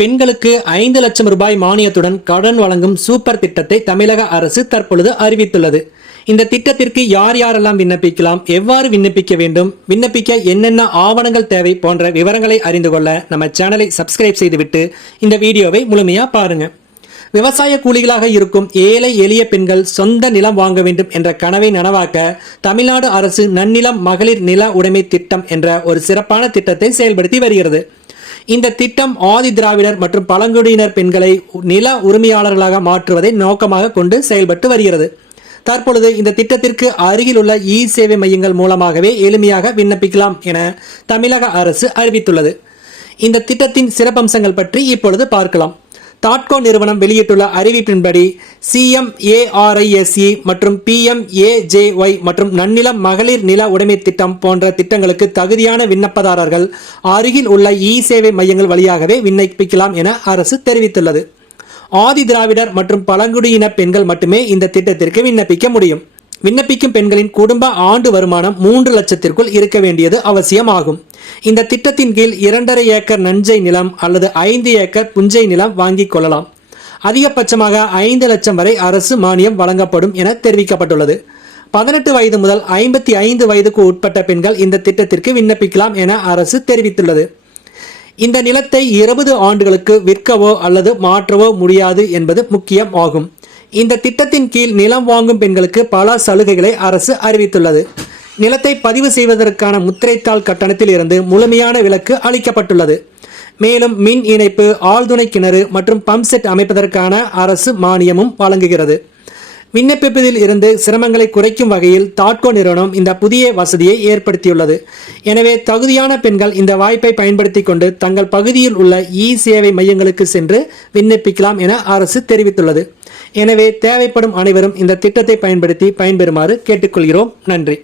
பெண்களுக்கு 5 லட்சம் ரூபாய் மானியத்துடன் கடன் வழங்கும் சூப்பர் திட்டத்தை தமிழக அரசு தற்பொழுது அறிவித்துள்ளது. இந்த திட்டத்திற்கு யார் யாரெல்லாம் விண்ணப்பிக்கலாம், எவ்வாறு விண்ணப்பிக்க வேண்டும், விண்ணப்பிக்க என்னென்ன ஆவணங்கள் தேவை போன்ற விவரங்களை அறிந்து கொள்ள நம்ம சேனலை சப்ஸ்கிரைப் செய்துவிட்டு இந்த வீடியோவை முழுமையா பாருங்க. விவசாய கூலிகளாக இருக்கும் ஏழை எளிய பெண்கள் சொந்த நிலம் வாங்க வேண்டும் என்ற கனவை நனவாக்க தமிழ்நாடு அரசு நன்னிலம் மகளிர் நில உடைமை திட்டம் என்ற ஒரு சிறப்பான திட்டத்தை செயல்படுத்தி வருகிறது. இந்த திட்டம் ஆதி திராவிடர் மற்றும் பழங்குடியினர் பெண்களை நில உரிமையாளர்களாக மாற்றுவதை நோக்கமாக கொண்டு செயல்பட்டு வருகிறது. தற்பொழுது இந்த திட்டத்திற்கு அருகில் உள்ள இ சேவை மையங்கள் மூலமாகவே எளிமையாக விண்ணப்பிக்கலாம் என தமிழக அரசு அறிவித்துள்ளது. இந்த திட்டத்தின் சிறப்பம்சங்கள் பற்றி இப்பொழுது பார்க்கலாம். தாட்கோ நிறுவனம் வெளியிட்டுள்ள அறிவிப்பின்படி CMARISE மற்றும் PMAJY மற்றும் நன்னிலம் மகளிர் நில உடைமை திட்டம் போன்ற திட்டங்களுக்கு தகுதியான விண்ணப்பதாரர்கள் அருகில் உள்ள இ சேவை மையங்கள் வழியாகவே விண்ணப்பிக்கலாம் என அரசு தெரிவித்துள்ளது. ஆதி திராவிடர் மற்றும் பழங்குடியின பெண்கள் மட்டுமே இந்த திட்டத்திற்கு விண்ணப்பிக்க முடியும். விண்ணப்பிக்கும் பெண்களின் குடும்ப ஆண்டு வருமானம் 3 லட்சத்திற்குள் இருக்க வேண்டியது அவசியமாகும். இந்த திட்டத்தின் கீழ் 2.5 ஏக்கர் நஞ்சை நிலம் அல்லது 5 ஏக்கர் புஞ்சை நிலம் வாங்கிக் கொள்ளலாம். அதிகபட்சமாக 5 லட்சம் வரை அரசு மானியம் வழங்கப்படும் என தெரிவிக்கப்பட்டுள்ளது. 18 வயது முதல் 55 வயதுக்கு உட்பட்ட பெண்கள் இந்த திட்டத்திற்கு விண்ணப்பிக்கலாம் என அரசு தெரிவித்துள்ளது. இந்த நிலத்தை 20 ஆண்டுகளுக்கு விற்கவோ அல்லது மாற்றவோ முடியாது என்பது முக்கியம் ஆகும். இந்த திட்டத்தின் கீழ் நிலம் வாங்கும் பெண்களுக்கு பல சலுகைகளை அரசு அறிவித்துள்ளது. நிலத்தை பதிவு செய்வதற்கான முத்திரைத்தாள் கட்டணத்தில் இருந்து முழுமையான விலக்கு அளிக்கப்பட்டுள்ளது. மேலும் மின் இணைப்பு, ஆழ்துணை கிணறு மற்றும் பம்ப் செட் அமைப்பதற்கான அரசு மானியமும் வழங்குகிறது. விண்ணப்பிப்பதில் இருந்து சிரமங்களை குறைக்கும் வகையில் தாட்கோ நிறுவனம் இந்த புதிய வசதியை ஏற்படுத்தியுள்ளது. எனவே தகுதியான பெண்கள் இந்த வாய்ப்பை பயன்படுத்தி கொண்டு தங்கள் பகுதியில் உள்ள இ சேவை மையங்களுக்கு சென்று விண்ணப்பிக்கலாம் என அரசு தெரிவித்துள்ளது. எனவே தேவைப்படும் அனைவரும் இந்த திட்டத்தை பயன்படுத்தி பயன்பெறுமாறு கேட்டுக்கொள்கிறோம். நன்றி.